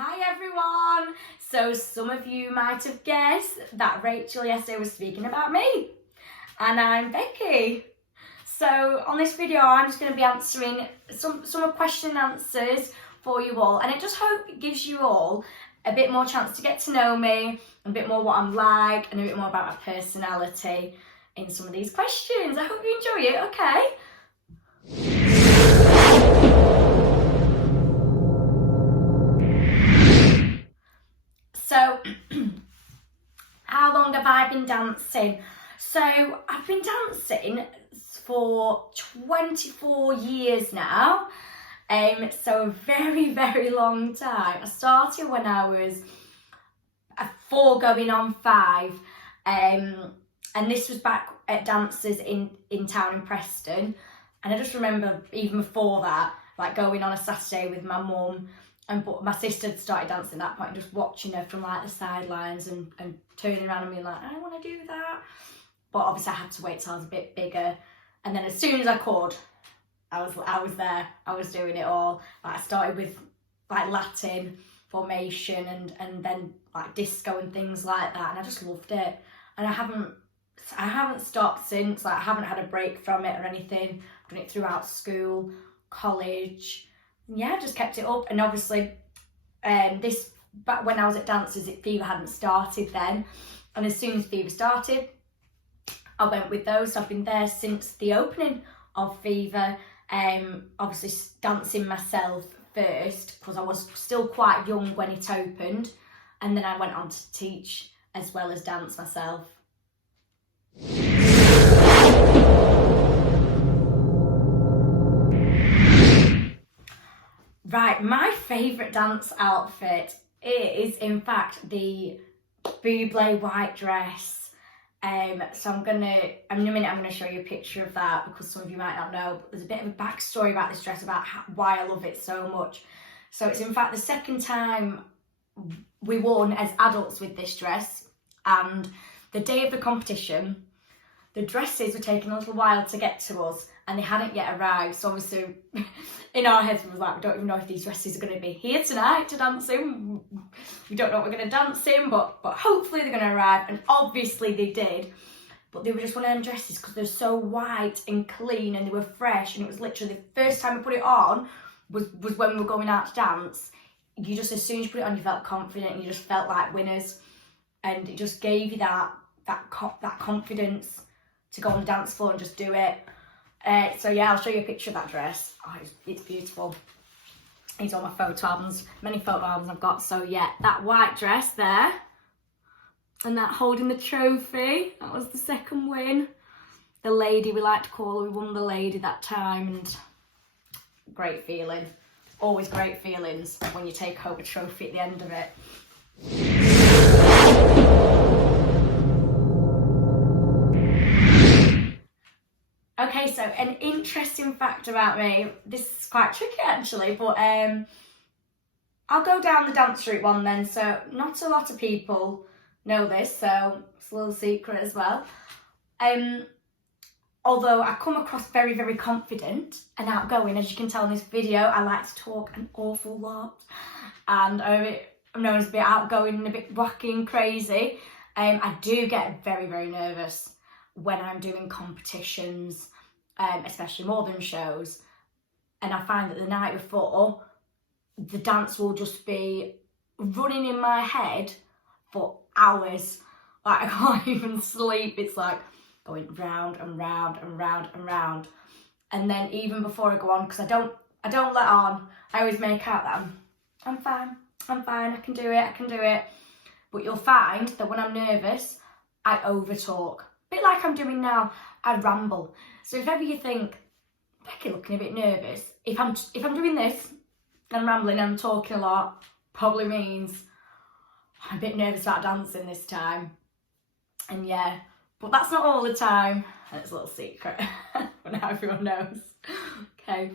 Hi everyone! So some of you might have guessed that Rachel yesterday was speaking about me. And I'm Becky. So on this video I'm just going to be answering some question and answers for you all. And I just hope it gives you all a bit more chance to get to know me, a bit more what I'm like, and a bit more about my personality in some of these questions. I hope you enjoy it, okay? So, how long have I been dancing? So, I've been dancing for 24 years now. So a very, very long time. I started when I was 4 going on 5. And this was back at dances in town in Preston. And I just remember even before that, like going on a Saturday with my mum, but my sister had started dancing at that point, just watching her from like the sidelines and turning around and being like, I want to do that. But obviously I had to wait till I was a bit bigger. And then as soon as I could, I was there. I was doing it all. Like I started with like Latin formation and then like disco and things like that. And I just loved it. And I haven't stopped since. Like I haven't had a break from it or anything. I've done it throughout school, college. Yeah, I just kept it up. And obviously this back when I was at dances, Fever hadn't started then, and as soon as Fever started I went with those. So I've been there since the opening of Fever, obviously dancing myself first because I was still quite young when it opened, and then I went on to teach as well as dance myself. Right, my favourite dance outfit is, in fact, the buble white dress. So in a minute I'm gonna show you a picture of that because some of you might not know, but there's a bit of a backstory about this dress, about why I love it so much. So it's in fact the second time we won as adults with this dress, and the day of the competition, the dresses were taking a little while to get to us and they hadn't yet arrived. So obviously in our heads we was like, we don't even know if these dresses are going to be here tonight to dance in. We don't know what we're going to dance in, but hopefully they're going to arrive. And obviously they did. But they were just one of them dresses because they're so white and clean and they were fresh. And it was literally the first time I put it on was when we were going out to dance. You just, as soon as you put it on, you felt confident and you just felt like winners. And it just gave you that confidence to go on the dance floor and just do it. So yeah, I'll show you a picture of that dress. Oh, it's beautiful. It's on my photo albums, many photo albums I've got. So yeah, that white dress there, and that holding the trophy, that was the second win. The lady, we like to call her, we won the lady that time, and great feeling. Always great feelings when you take home a trophy at the end of it. Okay, so an interesting fact about me, this is quite tricky actually, but I'll go down the dance route one then. So not a lot of people know this, so it's a little secret as well. Although I come across very, very confident and outgoing, as you can tell in this video, I like to talk an awful lot, and I'm known as a bit outgoing and a bit wacky and crazy. I do get very, very nervous when I'm doing competitions, especially modern shows, and I find that the night before the dance will just be running in my head for hours. Like I can't even sleep. It's like going round and round and round and round. And then even before I go on, because I don't let on, I always make out that I'm fine, I can do it. But you'll find that when I'm nervous, I over talk. A bit like I'm doing now, I ramble. So if ever you think, Becky looking a bit nervous, if I'm doing this and I'm rambling and I'm talking a lot, probably means I'm a bit nervous about dancing this time. And yeah, but that's not all the time. It's a little secret, but now everyone knows. Okay.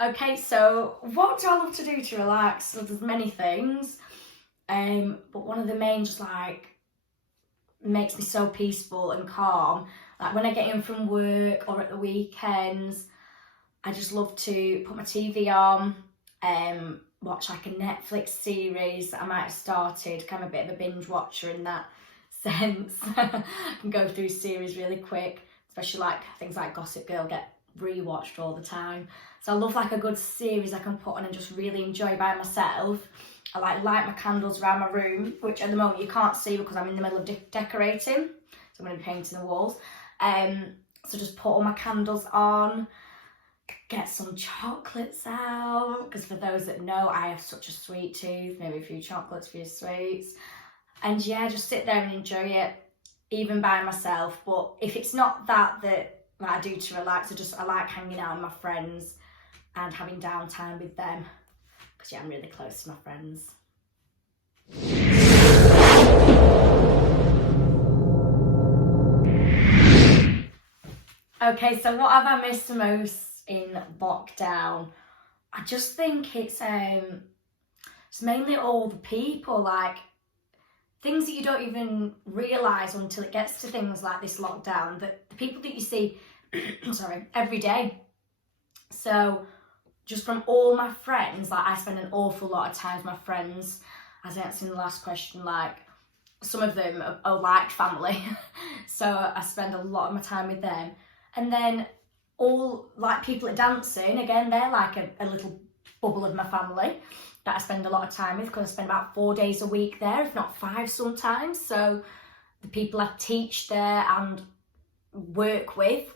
Okay, so what do I love to do to relax? So there's many things, but one of the main just like makes me so peaceful and calm. Like when I get in from work or at the weekends, I just love to put my TV on, watch like a Netflix series that I might have started. I'm a bit of a binge watcher in that sense. I can go through series really quick, especially like things like Gossip Girl get rewatched all the time. So I love like a good series I can put on and just really enjoy by myself. I like light my candles around my room, which at the moment you can't see because I'm in the middle of decorating. So I'm going to be painting the walls. So just put all my candles on, get some chocolates out, because for those that know, I have such a sweet tooth, maybe a few chocolates, a few sweets. And yeah, just sit there and enjoy it, even by myself. But if it's not that I do to relax, I like hanging out with my friends and having downtime with them. Because yeah, I'm really close to my friends. Okay, so what have I missed the most in lockdown? I just think it's mainly all the people, like things that you don't even realise until it gets to things like this lockdown, that the people that you see every day. So just from all my friends, like I spend an awful lot of time with my friends, as I answered in the last question, like some of them are like family. So I spend a lot of my time with them. And then all like people at dancing, again, they're like a little bubble of my family that I spend a lot of time with, because I spend about 4 days a week there, if not 5 sometimes. So the people I teach there and work with,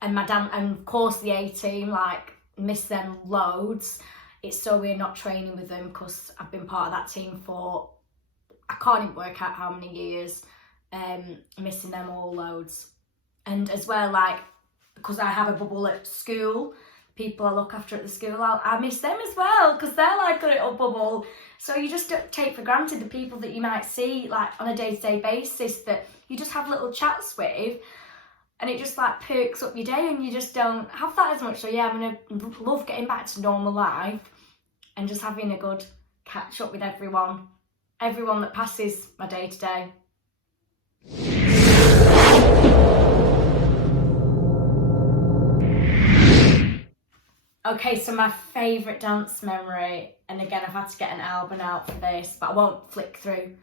and and of course the A team, like miss them loads. It's so weird not training with them, because I've been part of that team for, I can't even work out how many years, missing them all loads. And as well, like, because I have a bubble at school, people I look after at the school, I miss them as well, because they're like a little bubble. So you just don't take for granted the people that you might see like on a day-to-day basis that you just have little chats with, and it just like perks up your day, and you just don't have that as much. So yeah, I'm gonna love getting back to normal life and just having a good catch up with everyone that passes my day-to-day. Okay, so my favourite dance memory, and again I've had to get an album out for this, but I won't flick through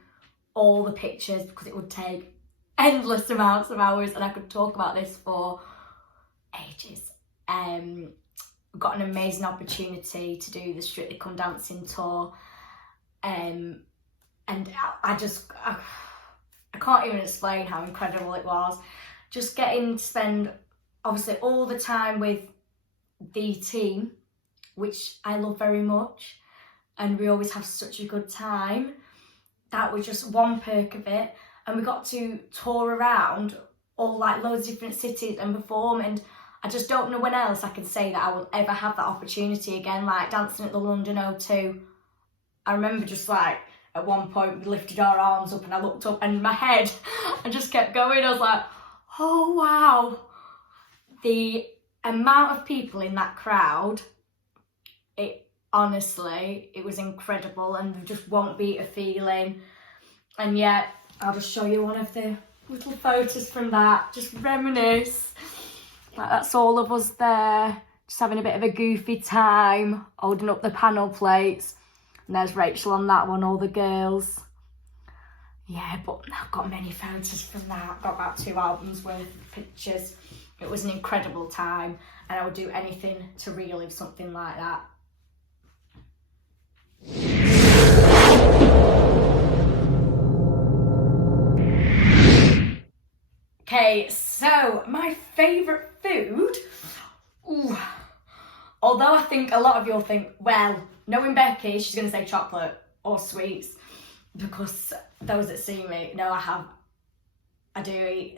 all the pictures because it would take endless amounts of hours and I could talk about this for ages. Got an amazing opportunity to do the Strictly Come Dancing tour, and I can't even explain how incredible it was. Just getting to spend obviously all the time with the team, which I love very much, and we always have such a good time. That was just one perk of it. And we got to tour around all like loads of different cities and perform, and I just don't know when else I can say that I will ever have that opportunity again, like dancing at the London O2. I remember just like at one point we lifted our arms up and I looked up and my head I just kept going. I was like, oh wow, the amount of people in that crowd, it was incredible, and there just won't beat a feeling. And yet I'll just show you one of the little photos from that, just reminisce. Like that's all of us there, just having a bit of a goofy time, holding up the panel plates. And there's Rachael on that one, all the girls. Yeah, but I've got many photos from that. I've got about 2 albums worth of pictures. It was an incredible time, and I would do anything to relive something like that. Okay, so my favourite food, although I think a lot of you'll think, well, knowing Becky, she's going to say chocolate or sweets, because those that see me know I do eat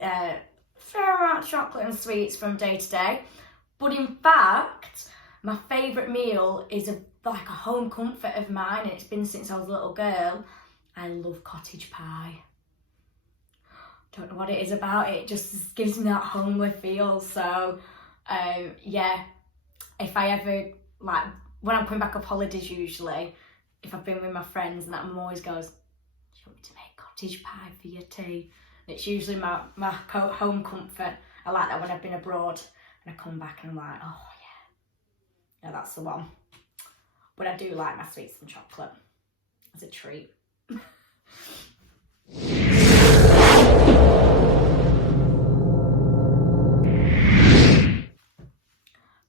fair amount of chocolate and sweets from day to day. But in fact, my favourite meal is like a home comfort of mine, and it's been since I was a little girl. I love cottage pie. Don't know what it is about it, just gives me that homely feel. So yeah, if I ever, like when I'm coming back off holidays usually, if I've been with my friends and that, mum always goes, do you want me to make cottage pie for your tea? It's usually my home comfort. I like that when I've been abroad and I come back and I'm like, oh yeah, that's the one. But I do like my sweets and chocolate as a treat.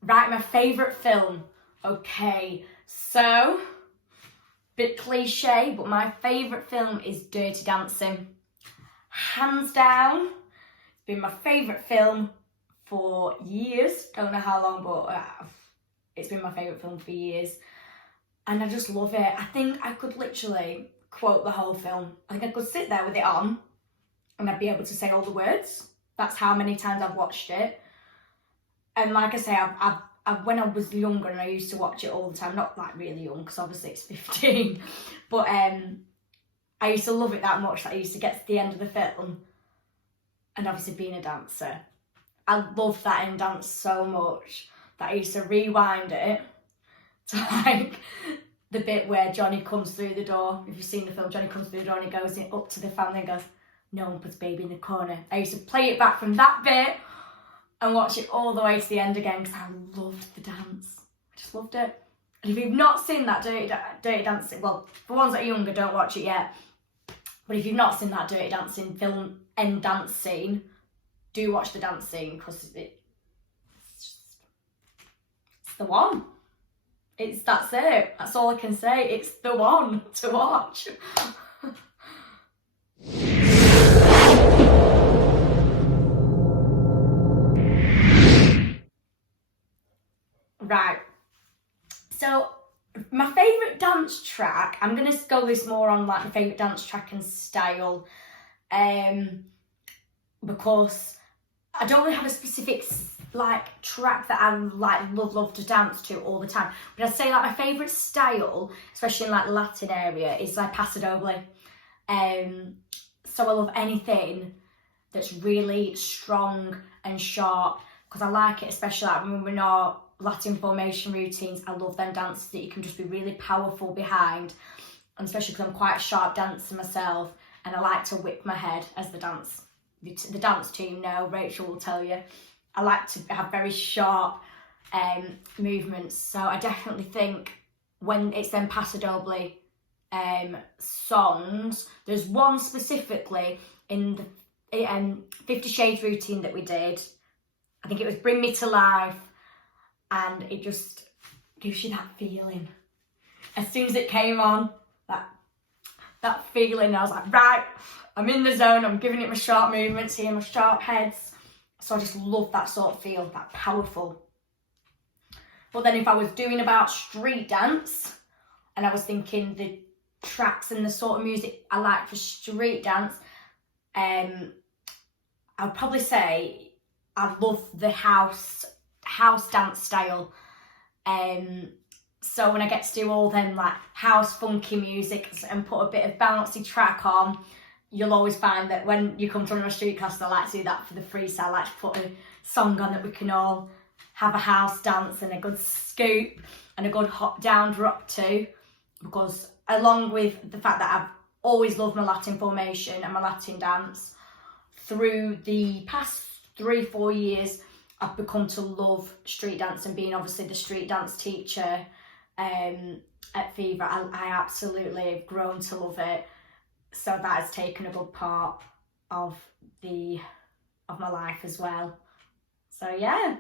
Right, my favourite film. Okay, so, bit cliche, but my favourite film is Dirty Dancing. Hands down, it's been my favourite film for years. Don't know how long, but it's been my favourite film for years. And I just love it. I think I could literally quote the whole film. I think I could sit there with it on and I'd be able to say all the words. That's how many times I've watched it. And like I say, when I was younger and I used to watch it all the time, not like really young because obviously it's 15, but I used to love it that much that I used to get to the end of the film. And obviously being a dancer, I love that in dance so much that I used to rewind it to like the bit where Johnny comes through the door. If you've seen the film, Johnny comes through the door and he goes in, up to the family and goes, "No one puts baby in the corner." I used to play it back from that bit and watch it all the way to the end again because I loved the dance. I just loved it. And if you've not seen that Dirty Dancing, well, for ones that are younger, don't watch it yet. But if you've not seen that Dirty Dancing film and dance scene, do watch the dance scene because it's the one. That's it. That's all I can say. It's the one to watch. Right, so my favourite dance track, I'm going to go this more on like my favourite dance track and style, because I don't really have a specific like track that I like love to dance to all the time, but I'd say like my favourite style, especially in like the Latin area, is like Paso Doble. So I love anything that's really strong and sharp because I like it, especially like when we're not Latin formation routines. I love them dances that you can just be really powerful behind, and especially because I'm quite a sharp dancer myself and I like to whip my head as the dance team know, Rachael will tell you. I like to have very sharp movements, so I definitely think when it's them Paso Doble songs, there's one specifically in the 50 Shades routine that we did. I think it was Bring Me to Life, and it just gives you that feeling. As soon as it came on, that feeling, I was like, right, I'm in the zone, I'm giving it my sharp movements here, my sharp heads. So I just love that sort of feel, that powerful. But then if I was doing about street dance, and I was thinking the tracks and the sort of music I like for street dance, I'd probably say I love the house dance style. So when I get to do all them like house funky music and put a bit of bouncy track on, you'll always find that when you come to a street class, I like to do that for the freestyle. I like to put a song on that we can all have a house dance and a good scoop and a good hop down drop to, because along with the fact that I've always loved my Latin formation and my Latin dance, through the past 3-4 years I've become to love street dance, and being obviously the street dance teacher at Fever, I absolutely have grown to love it. So that has taken a good part of my life as well. So yeah.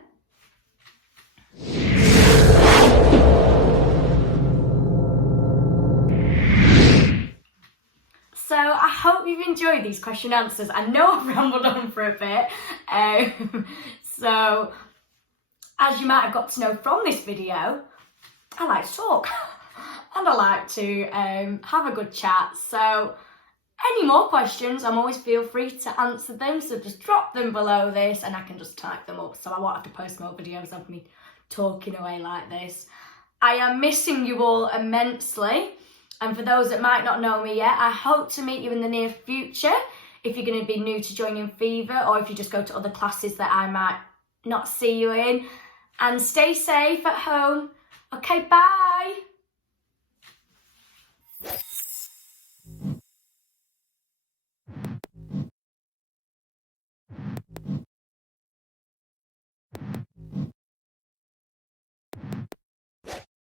So I hope you've enjoyed these question answers. I know I've rambled on for a bit. So as you might have got to know from this video, I like to talk and I like to have a good chat. So any more questions, I'm always feel free to answer them. So just drop them below this and I can just type them up, so I won't have to post more videos of me talking away like this. I am missing you all immensely. And for those that might not know me yet, I hope to meet you in the near future. If you're going to be new to joining Fever, or if you just go to other classes that I might not see you in. And stay safe at home. Okay, bye.